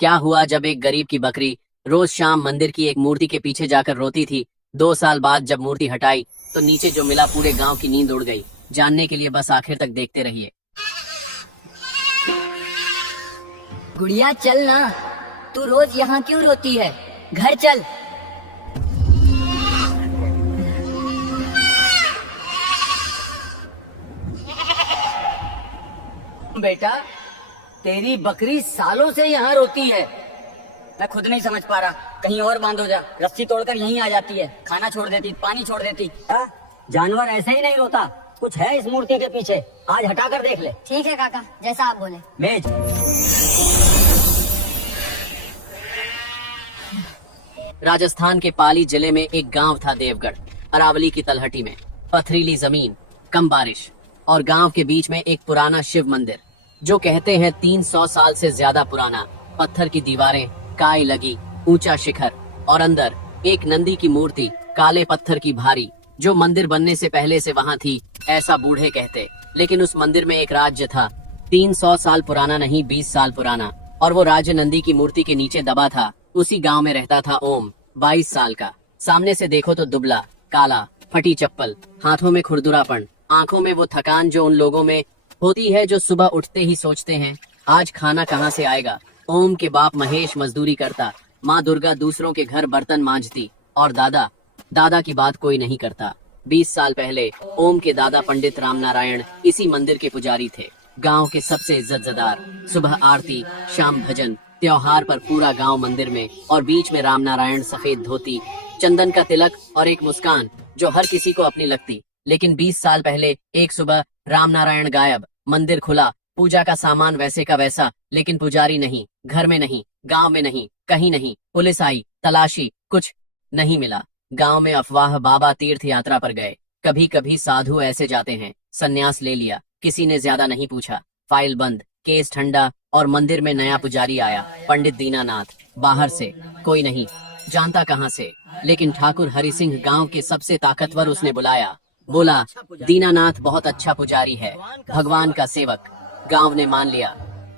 क्या हुआ जब एक गरीब की बकरी रोज शाम मंदिर की एक मूर्ति के पीछे जाकर रोती थी। 2 साल बाद जब मूर्ति हटाई तो नीचे जो मिला पूरे गांव की नींद उड़ गई। जानने के लिए बस आखिर तक देखते रहिए। गुड़िया चल ना, तू रोज यहाँ क्यों रोती है? घर चल। बेटा, तेरी बकरी सालों से यहाँ रोती है। मैं खुद नहीं समझ पा रहा, कहीं और बांधो जा। रस्सी तोड़कर यहीं आ जाती है, खाना छोड़ देती, पानी छोड़ देती। जानवर ऐसे ही नहीं रोता, कुछ है इस मूर्ति के पीछे। आज हटा कर देख ले। ठीक है काका, जैसा आप बोले। भेज। राजस्थान के पाली जिले में एक गांव था देवगढ़। अरावली की तलहटी में पथरीली जमीन, कम बारिश और गांव के बीच में एक पुराना शिव मंदिर, जो कहते हैं 300 साल से ज्यादा पुराना। पत्थर की दीवारें, काई लगी, ऊंचा शिखर और अंदर एक नंदी की मूर्ति, काले पत्थर की भारी, जो मंदिर बनने से पहले से वहां थी, ऐसा बूढ़े कहते। लेकिन उस मंदिर में एक राज्य था, 300 साल पुराना नहीं, 20 साल पुराना, और वो राज्य नंदी की मूर्ति के नीचे दबा था। उसी गांव में रहता था ओम, 22 साल का। सामने से देखो तो दुबला, काला, फटी चप्पल, हाथों में खुरदुरापन, आंखों में वो थकान जो उन लोगों में होती है जो सुबह उठते ही सोचते हैं आज खाना कहाँ से आएगा। ओम के बाप महेश मजदूरी करता, माँ दुर्गा दूसरों के घर बर्तन मांजती और दादा की बात कोई नहीं करता। 20 साल पहले ओम के दादा पंडित राम नारायण इसी मंदिर के पुजारी थे, गांव के सबसे इज्जतदार। सुबह आरती, शाम भजन, त्योहार पर पूरा गांव मंदिर में, और बीच में राम नारायण सफेद धोती, चंदन का तिलक और एक मुस्कान जो हर किसी को अपनी लगती। लेकिन 20 साल पहले एक सुबह राम नारायण गायब, मंदिर खुला, पूजा का सामान वैसे का वैसा, लेकिन पुजारी नहीं, घर में नहीं, गांव में नहीं, कहीं नहीं। पुलिस आई, तलाशी, कुछ नहीं मिला। गांव में अफवाह, बाबा तीर्थ यात्रा पर गए। कभी कभी साधु ऐसे जाते हैं, सन्यास ले लिया, किसी ने ज्यादा नहीं पूछा। फाइल बंद, केस ठंडा, और मंदिर में नया पुजारी आया, पंडित दीनानाथ। बाहर से कोई नहीं जानता कहां से, लेकिन ठाकुर हरि सिंह, गांव के सबसे ताकतवर, उसने बुलाया। बोला, दीनानाथ बहुत अच्छा पुजारी है, भगवान का सेवक। गांव ने मान लिया।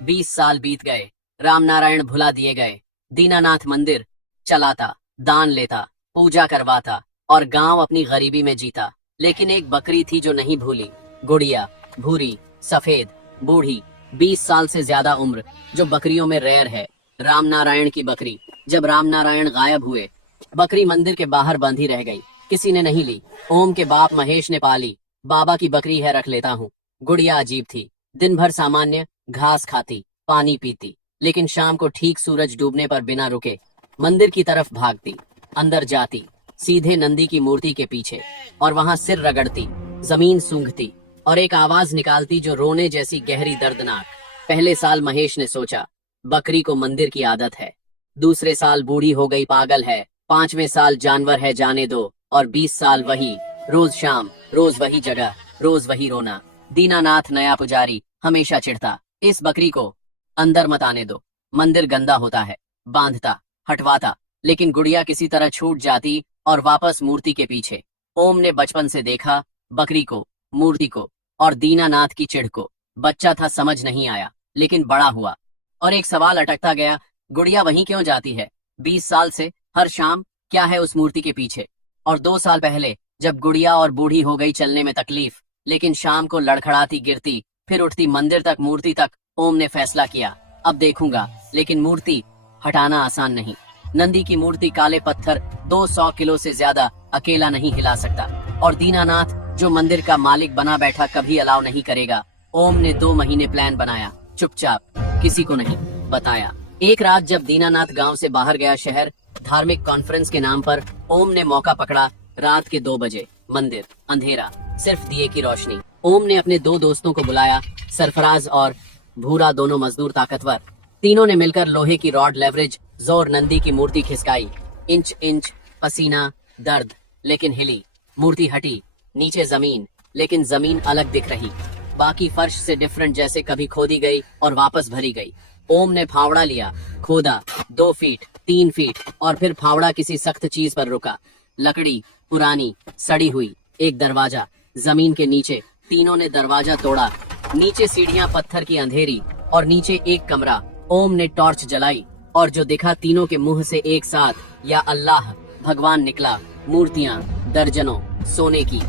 20 साल बीत गए, राम नारायण भुला दिए गए। दीनानाथ मंदिर चलाता, दान लेता, पूजा करवाता, और गांव अपनी गरीबी में जीता। लेकिन एक बकरी थी जो नहीं भूली, गुड़िया, भूरी, सफेद, बूढ़ी, 20 साल से ज्यादा उम्र, जो बकरियों में रेयर है। राम नारायण की बकरी। जब राम नारायण गायब हुए, बकरी मंदिर के बाहर बंधी रह गई, किसी ने नहीं ली। ओम के बाप महेश ने पाली, बाबा की बकरी है, रख लेता हूँ। गुड़िया अजीब थी, दिन भर सामान्य घास खाती, पानी पीती, लेकिन शाम को ठीक सूरज डूबने पर बिना रुके मंदिर की तरफ भागती, अंदर जाती, सीधे नंदी की मूर्ति के पीछे, और वहां सिर रगड़ती, जमीन सूंघती और एक आवाज निकालती जो रोने जैसी, गहरी, दर्दनाक। पहले साल महेश ने सोचा बकरी को मंदिर की आदत है, दूसरे साल बूढ़ी हो गई, पागल है, 5वें साल जानवर है, जाने दो, और 20 साल वही, रोज शाम, रोज वही जगह, रोज वही रोना। दीनानाथ नया पुजारी, हमेशा चिढ़ता, इस बकरी को अंदर मत आने दो, मंदिर गंदा होता है। बांधता, हटवाता, लेकिन गुड़िया किसी तरह छूट जाती और वापस मूर्ति के पीछे। ओम ने बचपन से देखा बकरी को, मूर्ति को और दीनानाथ की चिढ़ को। बच्चा था, समझ नहीं आया, लेकिन बड़ा हुआ और एक सवाल अटकता गया, गुड़िया वहीं क्यों जाती है 20 साल से, हर शाम? क्या है उस मूर्ति के पीछे? और 2 साल पहले जब गुड़िया और बूढ़ी हो गई, चलने में तकलीफ, लेकिन शाम को लड़खड़ाती, गिरती, फिर उठती, मंदिर तक, मूर्ति तक। ओम ने फैसला किया, अब देखूंगा, लेकिन मूर्ति हटाना आसान नहीं। नंदी की मूर्ति, काले पत्थर, 200 किलो से ज्यादा, अकेला नहीं हिला सकता, और दीनानाथ जो मंदिर का मालिक बना बैठा, कभी अलाउ नहीं करेगा। ओम ने 2 महीने प्लान बनाया, चुपचाप, किसी को नहीं बताया। एक रात जब दीनानाथ गांव से बाहर गया, शहर धार्मिक कॉन्फ्रेंस के नाम पर, ओम ने मौका पकड़ा। रात के 2 बजे, मंदिर अंधेरा, सिर्फ दिए की रोशनी। ओम ने अपने 2 दोस्तों को बुलाया, सरफराज और भूरा, दोनों मजदूर, ताकतवर। तीनों ने मिलकर लोहे की रॉड, लेवरेज, जोर, नंदी की मूर्ति खिसकाई। इंच इंच, पसीना, दर्द, लेकिन हिली। मूर्ति हटी, नीचे जमीन, लेकिन जमीन अलग दिख रही, बाकी फर्श से डिफरेंट, जैसे कभी खोदी गई और वापस भरी गई। ओम ने फावड़ा लिया, खोदा, 2 फीट, 3 फीट, और फिर फावड़ा किसी सख्त चीज पर रुका। लकड़ी पुरानी, सड़ी हुई, एक दरवाजा जमीन के नीचे। तीनों ने दरवाजा तोड़ा, नीचे सीढ़ियां पत्थर की, अंधेरी, और नीचे एक कमरा। ओम ने टॉर्च जलाई और जो दिखा तीनों के मुंह से एक साथ या अल्लाह भगवान निकला। मूर्तियां दर्जनों, सोने की,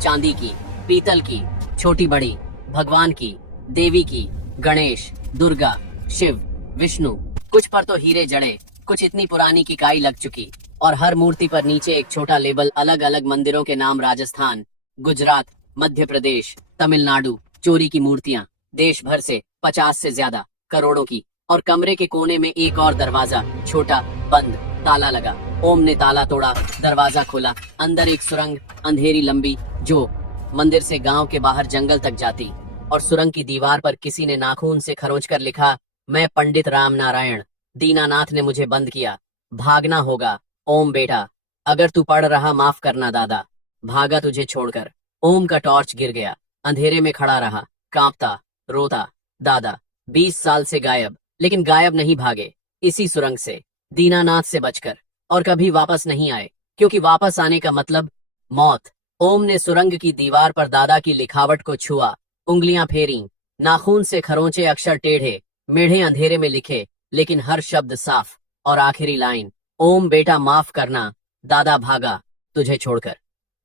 चांदी की, पीतल की, छोटी बड़ी, भगवान की, देवी की, गणेश, दुर्गा, शिव, विष्णु। कुछ पर तो हीरे जड़े, कुछ इतनी पुरानी की काई लग चुकी, और हर मूर्ति पर नीचे एक छोटा लेबल, अलग अलग मंदिरों के नाम, राजस्थान, गुजरात, मध्य प्रदेश, तमिलनाडु। चोरी की मूर्तियां देश भर से 50 से ज्यादा, करोड़ों की। और कमरे के कोने में एक और दरवाजा, छोटा, बंद, ताला लगा। ओम ने ताला तोड़ा, दरवाजा खोला। अंदर एक सुरंग, अंधेरी, लंबी, जो मंदिर से गांव के बाहर जंगल तक जाती। और सुरंग की दीवार पर किसी ने नाखून से खरोंच कर लिखा, मैं पंडित राम नारायण, दीनानाथ ने मुझे बंद किया। भागना होगा ओम बेटा, अगर तू पढ़ रहा माफ करना दादा, भागा तुझे छोड़कर। ओम का टॉर्च गिर गया, अंधेरे में खड़ा रहा, कांपता, रोता। दादा 20 साल से गायब, लेकिन गायब नहीं भागे, इसी सुरंग से, दीनानाथ से बचकर, और कभी वापस नहीं आए, क्योंकि वापस आने का मतलब मौत। ओम ने सुरंग की दीवार पर दादा की लिखावट को छुआ, उंगलियां फेरी, नाखून से खरोंचे अक्षर टेढ़े मेढ़े अंधेरे में लिखे, लेकिन हर शब्द साफ। और आखिरी लाइन, ओम बेटा माफ करना, दादा भागा तुझे छोड़कर।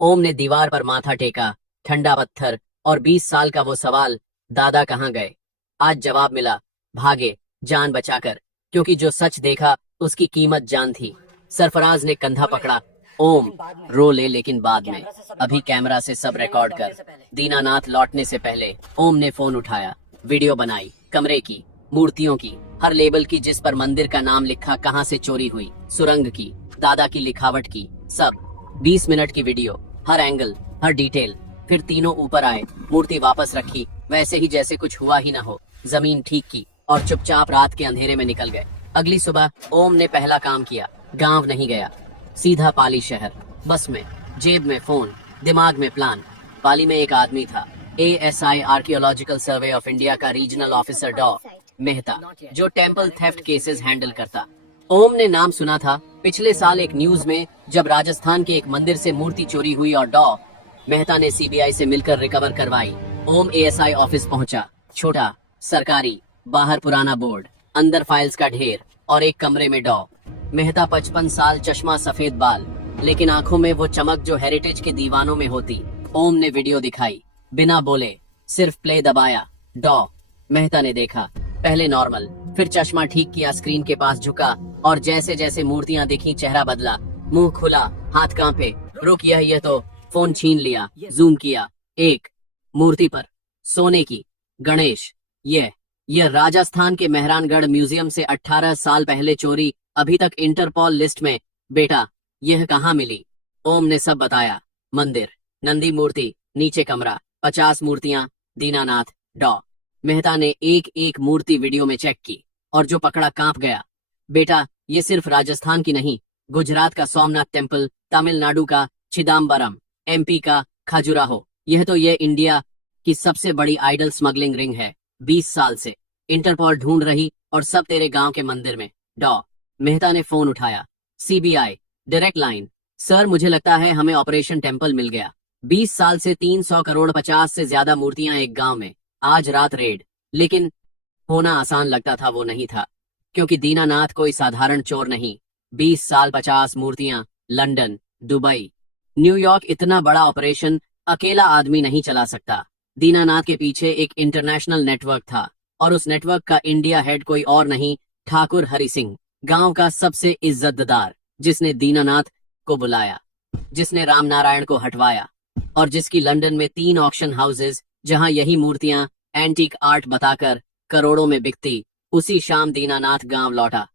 ओम ने दीवार पर माथा टेका, ठंडा पत्थर, और 20 साल का वो सवाल, दादा कहाँ गए? आज जवाब मिला, भागे, जान बचाकर, क्योंकि जो सच देखा उसकी कीमत जान थी। सरफराज ने कंधा पकड़ा, ओम रो ले लेकिन बाद में, अभी कैमरा से सब रिकॉर्ड कर। दीनानाथ लौटने से पहले ओम ने फोन उठाया, वीडियो बनाई, कमरे की, मूर्तियों की, हर लेबल की जिस पर मंदिर का नाम लिखा, कहां से चोरी हुई, सुरंग की, दादा की लिखावट की, सब। 20 मिनट की वीडियो, हर एंगल, हर डिटेल। फिर तीनों ऊपर आए, मूर्ति वापस रखी, वैसे ही जैसे कुछ हुआ ही ना हो। जमीन ठीक की, और चुपचाप रात के अंधेरे में निकल गए। अगली सुबह ओम ने पहला काम किया, गांव नहीं गया, सीधा पाली शहर। बस में, जेब में फोन, दिमाग में प्लान। पाली में एक आदमी था, ASI archaeological survey of India का रीजनल ऑफिसर डॉ मेहता, जो टेम्पल थेफ्ट केसेस हैंडल करता। ओम ने नाम सुना था पिछले साल एक न्यूज में, जब राजस्थान के एक मंदिर से मूर्ति चोरी हुई और डॉ मेहता ने CBI से मिलकर रिकवर करवाई। ओम ASI ऑफिस पहुंचा, छोटा, सरकारी, बाहर पुराना बोर्ड, अंदर फाइल्स का ढेर, और एक कमरे में डॉ मेहता 55 साल, चश्मा, सफेद बाल, लेकिन आंखों में वो चमक जो हेरिटेज के दीवानों में होती। ओम ने वीडियो दिखाई, बिना बोले, सिर्फ प्ले दबाया। डॉ मेहता ने देखा, पहले नॉर्मल, फिर चश्मा ठीक किया, स्क्रीन के पास झुका, और जैसे जैसे मूर्तियां दिखी चेहरा बदला, मुंह खुला, हाथ कांपे। रुक, यह तो। फोन छीन लिया, जूम किया, एक मूर्ति पर, सोने की, गणेश। यह राजस्थान के मेहरानगढ़ म्यूजियम से 18 साल पहले चोरी, अभी तक इंटरपोल लिस्ट में। बेटा यह कहाँ मिली? ओम ने सब बताया, मंदिर, नंदी मूर्ति, नीचे कमरा, 50 मूर्तियां, दीनानाथ। डॉ मेहता ने एक एक मूर्ति वीडियो में चेक की, और जो पकड़ा कांप गया। बेटा ये सिर्फ राजस्थान की नहीं, गुजरात का सोमनाथ टेम्पल, तमिलनाडु का चिदम्बरम, MP का खजुराहो, ये इंडिया की सबसे बड़ी आइडल स्मगलिंग रिंग है। 20 साल से इंटरपोल ढूंढ रही, और सब तेरे गांव के मंदिर में। डॉ मेहता ने फोन उठाया, CBI डायरेक्ट लाइन। सर मुझे लगता है हमें ऑपरेशन टेम्पल मिल गया। 20 साल से 300 करोड़ 50 से ज्यादा मूर्तियां एक गांव में, आज रात रेड। लेकिन होना आसान लगता था, वो नहीं था, क्योंकि दीनानाथ कोई साधारण चोर नहीं। 20 साल, 50 मूर्तियां, लंदन, दुबई, न्यूयॉर्क, इतना बड़ा ऑपरेशन अकेला आदमी नहीं चला सकता। दीनानाथ के पीछे एक इंटरनेशनल नेटवर्क था, और उस नेटवर्क का इंडिया हेड कोई और नहीं, ठाकुर हरि सिंह, गांव का सबसे इज्जतदार, जिसने दीनानाथ को बुलाया, जिसने राम नारायण को हटवाया, और जिसकी लंदन में 3 ऑक्शन हाउसेज, जहां यही मूर्तियां एंटीक आर्ट बताकर करोड़ों में बिकती। उसी शाम दीनानाथ गांव लौटा,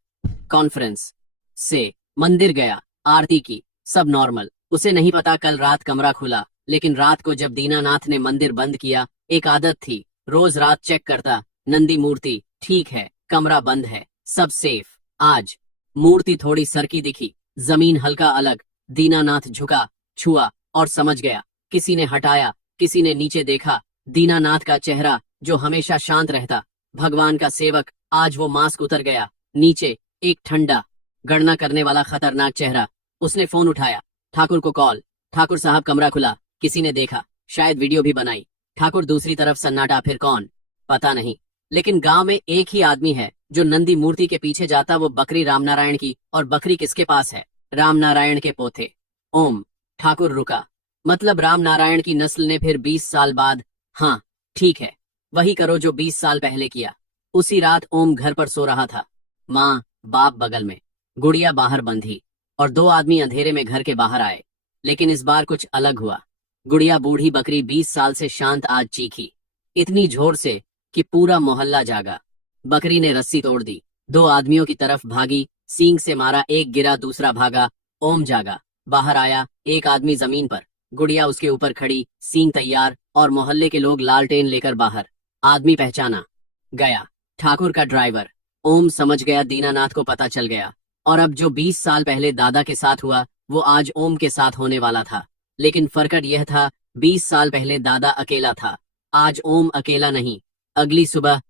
कॉन्फ्रेंस से मंदिर गया, आरती की, सब नॉर्मल। उसे नहीं पता कल रात कमरा खुला, लेकिन रात को जब दीनानाथ ने मंदिर बंद किया, एक आदत थी, रोज रात चेक करता, नंदी मूर्ति ठीक है, कमरा बंद है, सब सेफ। आज मूर्ति थोड़ी सरकी दिखी, जमीन हल्का अलग। दीनानाथ झुका, छुआ, और समझ गया। किसी ने हटाया, किसी ने नीचे देखा। दीनानाथ का चेहरा जो हमेशा शांत रहता, भगवान का सेवक, आज वो मास्क उतर गया। नीचे एक ठंडा, गणना करने वाला खतरनाक चेहरा। उसने फोन उठाया, ठाकुर को कॉल। ठाकुर साहब कमरा खुला, किसी ने देखा, शायद वीडियो भी बनाई। ठाकुर दूसरी तरफ सन्नाटा, फिर कौन पता नहीं, लेकिन गांव में एक ही आदमी है जो नंदी मूर्ति के पीछे जाता। वो बकरी रामनारायण की। और बकरी किसके पास है? रामनारायण के पोते। ओम। ठाकुर रुका। मतलब रामनारायण की नस्ल ने फिर 20 साल बाद? हाँ ठीक है, वही करो जो 20 साल पहले किया। उसी रात ओम घर पर सो रहा था। माँ बाप बगल में, गुड़िया बाहर बंधी, और दो आदमी अंधेरे में घर के बाहर आए। लेकिन इस बार कुछ अलग हुआ। गुड़िया बूढ़ी बकरी 20 साल से शांत आज चीखी, इतनी जोर से कि पूरा मोहल्ला जागा। बकरी ने रस्सी तोड़ दी, दो आदमियों की तरफ भागी, सींग से मारा, एक गिरा दूसरा भागा। ओम जागा, बाहर आया, एक आदमी जमीन पर, गुड़िया उसके ऊपर खड़ी, सींग तैयार, और मोहल्ले के लोग लालटेन लेकर बाहर। आदमी पहचाना गया, ठाकुर का ड्राइवर। ओम समझ गया दीनानाथ को पता चल गया, और अब जो 20 साल पहले दादा के साथ हुआ वो आज ओम के साथ होने वाला था। लेकिन फर्क यह था, 20 साल पहले दादा अकेला था, आज ओम अकेला नहीं। अगली सुबह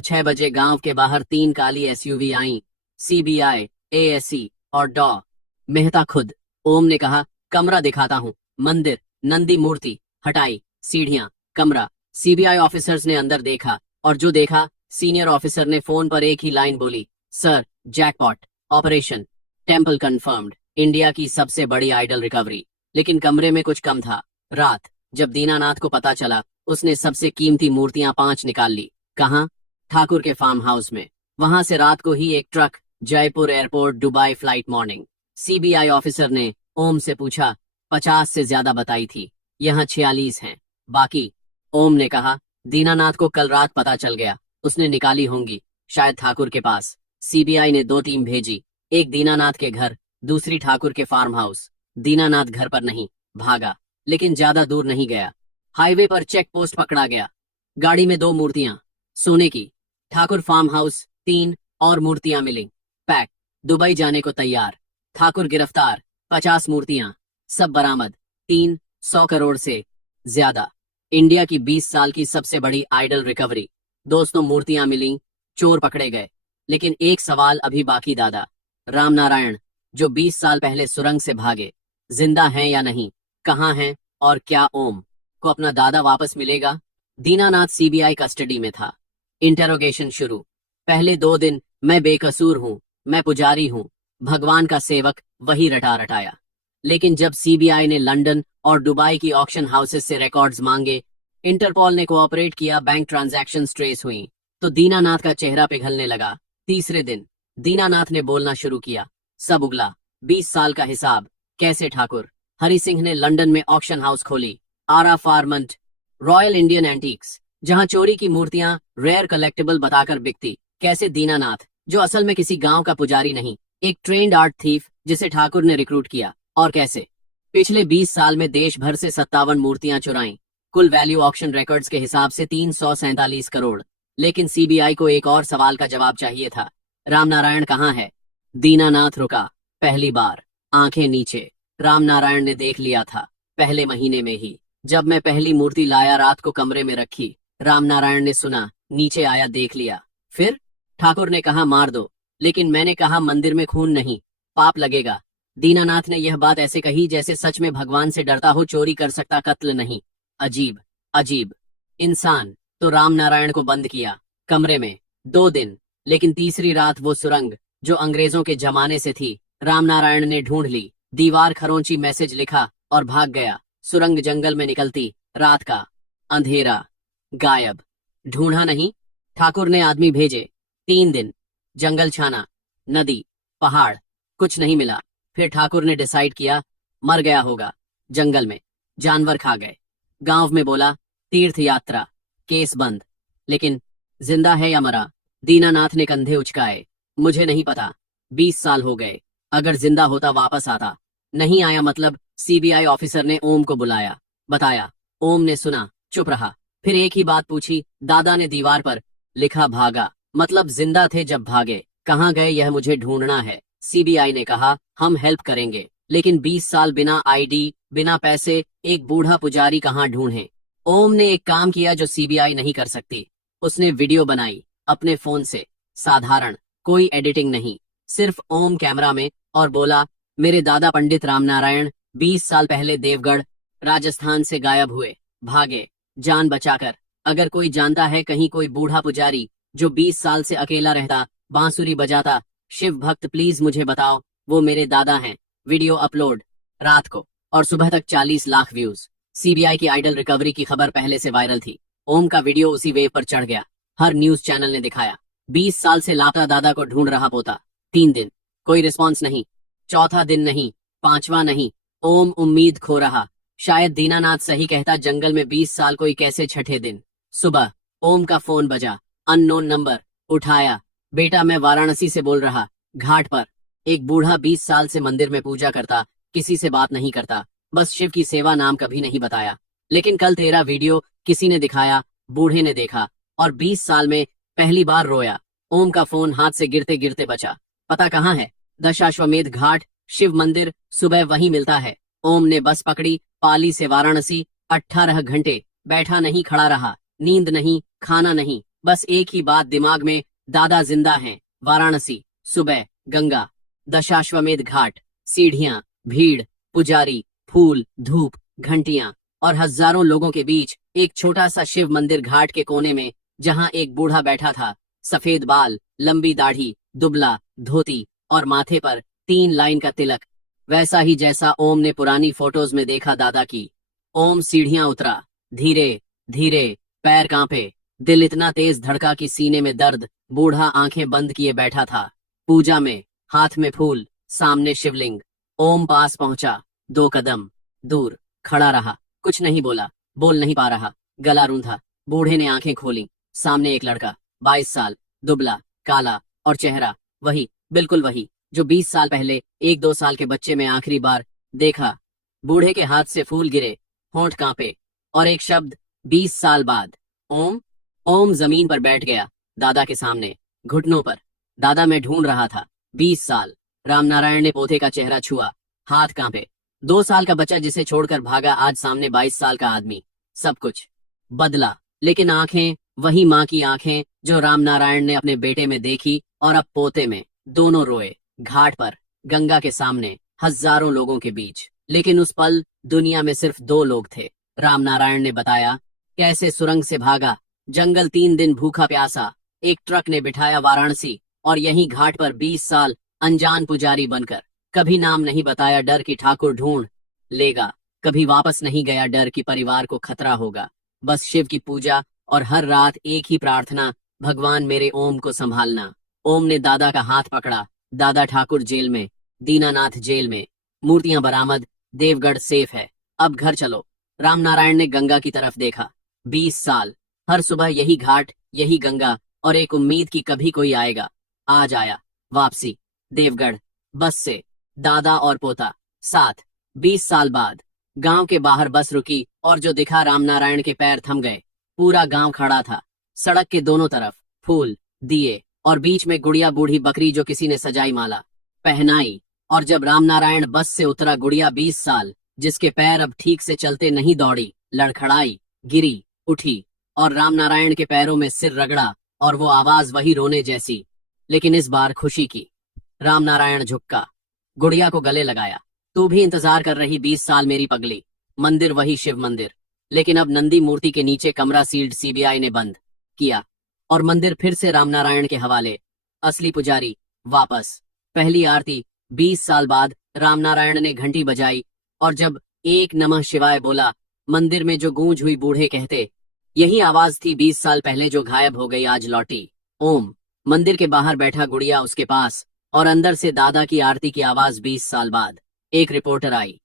6 बजे गांव के बाहर 3 काली एसयूवी आईं, सीबीआई, एएससी और डॉ मेहता खुद। ओम ने कहा, कमरा दिखाता हूँ। मंदिर, नंदी मूर्ति हटाई, सीढ़ियां, कमरा। सीबीआई ऑफिसर्स ने अंदर देखा, और जो देखा, सीनियर ऑफिसर ने फोन पर एक ही लाइन बोली, sir jackpot, operation temple confirmed, India की सबसे बड़ी आइडल रिकवरी। लेकिन कमरे में कुछ कम था। रात जब दीनानाथ को पता चला, उसने सबसे कीमती मूर्तियां 5 निकाल ली। कहाँ? ठाकुर के फार्म हाउस में। वहां से रात को ही एक truck Jaipur airport Dubai flight morning. CBI officer ने ओम से पूछा, 50 से ज्यादा बताई थी, यहाँ 46 हैं, बाकी? ओम ने कहा, दीनानाथ को कल रात पता चल गया, उसने निकाली होंगी, शायद ठाकुर के पास। सीबीआई ने 2 टीम भेजी, एक दीनानाथ के घर, दूसरी ठाकुर के फार्म हाउस। दीनानाथ घर पर नहीं, भागा, लेकिन ज्यादा दूर नहीं गया। हाईवे पर चेक पोस्ट पकड़ा गया। गाड़ी में 2 मूर्तियां सोने की। ठाकुर फार्म हाउस 3 और मूर्तियां मिली, पैक, दुबई जाने को तैयार। ठाकुर गिरफ्तार, 50 मूर्तियां, सब बरामद, 300 करोड़ से ज्यादा। इंडिया की 20 साल की सबसे बड़ी आइडल रिकवरी। दोस्तों, मूर्तियां मिली, चोर पकड़े गए, लेकिन एक सवाल अभी बाकी। दादा रामनारायण, जो 20 साल पहले सुरंग से भागे, जिंदा हैं या नहीं? कहाँ हैं? और क्या ओम को अपना दादा वापस मिलेगा? दीनानाथ सीबीआई कस्टडी में था। इंटेरोगेशन शुरू। पहले 2 दिन, मैं बेकसूर हूँ, मैं पुजारी हूँ, भगवान का सेवक, वही रटा रटाया। लेकिन जब सीबीआई ने लंदन और दुबई की ऑक्शन हाउसेस से रिकॉर्ड्स मांगे, इंटरपोल ने कोऑपरेट किया, बैंक ट्रांजैक्शंस ट्रेस हुई, तो दीनानाथ का चेहरा पिघलने लगा। तीसरे दिन दीनानाथ ने बोलना शुरू किया, सब उगला। 20 साल का हिसाब कैसे? ठाकुर हरि सिंह ने लंदन में ऑक्शन हाउस खोली, आरा फार्मंट, रॉयल इंडियन एंटीक्स, जहां चोरी की मूर्तियां रेयर कलेक्टिबल बताकर बिकती। कैसे? दीनानाथ, जो असल में किसी गांव का पुजारी नहीं, एक ट्रेंड आर्ट थीफ जिसे ठाकुर ने रिक्रूट किया। और कैसे? पिछले 20 साल में देश भर से 57 मूर्तियां चुराई, कुल वैल्यू ऑक्शन रिकॉर्ड्स के हिसाब से 347 करोड़। लेकिन सीबीआई को एक और सवाल का जवाब चाहिए था, रामनारायण कहाँ है? दीनानाथ रुका। पहली बार आंखें नीचे। रामनारायण ने देख लिया था, पहले महीने में ही, जब मैं पहली मूर्ति लाया, रात को कमरे में रखी। रामनारायण ने सुना, नीचे आया, देख लिया। फिर ठाकुर ने कहा, मार दो, लेकिन मैंने कहा, मंदिर में खून नहीं, पाप लगेगा। दीनानाथ ने यह बात ऐसे कही जैसे सच में भगवान से डरता हो, चोरी कर सकता, कत्ल नहीं। अजीब अजीब इंसान। तो रामनारायण को बंद किया कमरे में 2 दिन, लेकिन तीसरी रात वो सुरंग जो अंग्रेजों के जमाने से थी, रामनारायण ने ढूंढ ली। दीवार खरोंची, मैसेज लिखा और भाग गया। सुरंग जंगल में निकलती, रात का अंधेरा, गायब। ढूंढा नहीं, ठाकुर ने आदमी भेजे। 3 दिन जंगल छाना, नदी, पहाड़, कुछ नहीं मिला। फिर ठाकुर ने डिसाइड किया, मर गया होगा जंगल में, जानवर खा गए। गांव में बोला, तीर्थ यात्रा, केस बंद। लेकिन जिंदा है या मरा? दीनानाथ ने कंधे उचकाए, मुझे नहीं पता, 20 साल हो गए, अगर जिंदा होता वापस आता। नहीं आया मतलब? सीबीआई ऑफिसर ने ओम को बुलाया, बताया। ओम ने सुना, चुप रहा। फिर एक ही बात पूछी। दादा ने दीवार पर लिखा, भागा, मतलब जिंदा थे जब भागे, कहाँ गए यह मुझे ढूंढना है। सीबीआई ने कहा, हम हेल्प करेंगे, लेकिन 20 साल बिना आईडी, बिना पैसे, एक बूढ़ा पुजारी कहाँ ढूंढें? ओम ने एक काम किया जो सीबीआई नहीं कर सकती। उसने वीडियो बनाई अपने फोन से, साधारण, कोई एडिटिंग नहीं, सिर्फ ओम कैमरा में, और बोला, मेरे दादा पंडित रामनारायण 20 साल पहले देवगढ़, राजस्थान से गायब हुए, भागे, जान बचाकर, अगर कोई जानता है कहीं कोई बूढ़ा पुजारी जो 20 साल से अकेला रहता, बांसुरी बजाता, शिव भक्त, प्लीज मुझे बताओ, वो मेरे दादा हैं। वीडियो अपलोड रात को और सुबह तक 40 लाख व्यूज। सीबीआई की आइडल रिकवरी की खबर पहले से वायरल थी। ओम का वीडियो उसी वेव पर चढ़ गया। हर न्यूज चैनल ने दिखाया। 20 साल से लापता दादा को ढूंढ रहा पोता। 3 दिन कोई रिस्पॉन्स नहीं, चौथा दिन नहीं, पांचवा नहीं, ओम उम्मीद खो रहा। शायद दीनानाथ सही कहता, जंगल में 20 साल कोई कैसे छठे दिन। सुबह ओम का फोन बजा, अननोन नंबर। उठाया, बेटा मैं वाराणसी से बोल रहा। घाट पर एक बूढ़ा 20 साल से मंदिर में पूजा करता, किसी से बात नहीं करता, बस शिव की सेवा, नाम कभी नहीं बताया। लेकिन कल तेरा वीडियो किसी ने दिखाया, बूढ़े ने देखा और 20 साल में पहली बार रोया। ओम का फोन हाथ से गिरते गिरते बचा। पता कहाँ है? दशाश्वमेध घाट, शिव मंदिर, सुबह वहीं मिलता है। ओम ने बस पकड़ी, पाली से वाराणसी। 18 घंटे बैठा नहीं, खड़ा रहा। नींद नहीं, खाना नहीं, बस एक ही बात दिमाग में, दादा जिंदा हैं। वाराणसी, सुबह, गंगा, दशाश्वमेध घाट, सीढ़ियां, भीड़, पुजारी, फूल, धूप, घंटियां और हजारों लोगों के बीच एक छोटा सा शिव मंदिर घाट के कोने में, जहां एक बूढ़ा बैठा था। सफेद बाल, लंबी दाढ़ी, दुबला, धोती और माथे पर 3 लाइन का तिलक, वैसा ही जैसा ओम ने पुरानी फोटोज में देखा दादा की। ओम सीढ़ियां उतरा, धीरे धीरे, पैर कांपे, दिल इतना तेज धड़का कि सीने में दर्द। बूढ़ा आंखें बंद किए बैठा था। पूजा में, हाथ में फूल, सामने शिवलिंग। ओम पास पहुंचा, 2 कदम दूर खड़ा रहा, कुछ नहीं बोला, बोल नहीं पा रहा, गला रूंधा। बूढ़े ने आंखें खोली, सामने एक लड़का, 22 साल, दुबला, काला और चेहरा वही, बिल्कुल वही जो 20 साल पहले 1-2 साल के बच्चे में आखिरी बार देखा। बूढ़े के हाथ से फूल गिरे, होंठ कांपे और एक शब्द, 20 साल बाद। ओम। ओम जमीन पर बैठ गया, दादा के सामने, घुटनों पर। दादा मैं ढूंढ रहा था, 20 साल। रामनारायण ने पोते का चेहरा छुआ, हाथ कांपे। 2 साल का बच्चा जिसे छोड़कर भागा, आज सामने 22 साल का आदमी। सब कुछ बदला, लेकिन आंखें वही माँ की आंखें जो रामनारायण ने अपने बेटे में देखी और अब पोते में। दोनों रोए, घाट पर, गंगा के सामने, हजारों लोगों के बीच। लेकिन उस पल दुनिया में सिर्फ 2 लोग थे। रामनारायण ने बताया कैसे सुरंग से भागा, जंगल, 3 दिन भूखा प्यासा, एक ट्रक ने बिठाया वाराणसी और यहीं घाट पर 20 साल अनजान पुजारी बनकर। कभी नाम नहीं बताया, डर की ठाकुर ढूंढ लेगा। कभी वापस नहीं गया, डर की परिवार को खतरा होगा। बस शिव की पूजा और हर रात एक ही प्रार्थना, भगवान मेरे ओम को संभालना। ओम ने दादा का हाथ पकड़ा। दादा ठाकुर जेल में, दीनानाथ जेल में, मूर्तियां बरामद, देवगढ़ सेफ है, अब घर चलो। रामनारायण ने गंगा की तरफ देखा। 20 साल, हर सुबह यही घाट, यही गंगा और एक उम्मीद कि कभी कोई आएगा। आज आया, वापसी, देवगढ़, बस से, दादा और पोता साथ। 20 साल बाद गांव के बाहर बस रुकी और जो दिखा, रामनारायण के पैर थम गए। पूरा गांव खड़ा था, सड़क के दोनों तरफ फूल, दिए और बीच में गुड़िया, बूढ़ी बकरी जो किसी ने सजाई माला पहनाई। और जब रामनारायण बस से उतरा, गुड़िया 20 साल, जिसके पैर अब ठीक से चलते नहीं, दौड़ी, लड़खड़ाई, गिरी, उठी और रामनारायण के पैरों में सिर रगड़ा और वो आवाज वही रोने जैसी, लेकिन इस बार खुशी की। रामनारायण झुका, गुड़िया को गले लगाया। तू भी इंतजार कर रही 20 साल मेरी पगली। मंदिर वही शिव मंदिर, लेकिन अब नंदी मूर्ति के नीचे कमरा सील्ड, सीबीआई ने बंद किया और मंदिर फिर से रामनारायण के हवाले। असली पुजारी वापस। पहली आरती 20 साल बाद। रामनारायण ने घंटी बजाई और जब एक नमः शिवाय बोला, मंदिर में जो गूंज हुई, बूढ़े कहते, यही आवाज थी 20 साल पहले जो गायब हो गई, आज लौटी। ओम। मंदिर के बाहर बैठा, गुड़िया उसके पास और अंदर से दादा की आरती की आवाज। 20 साल बाद एक रिपोर्टर आई,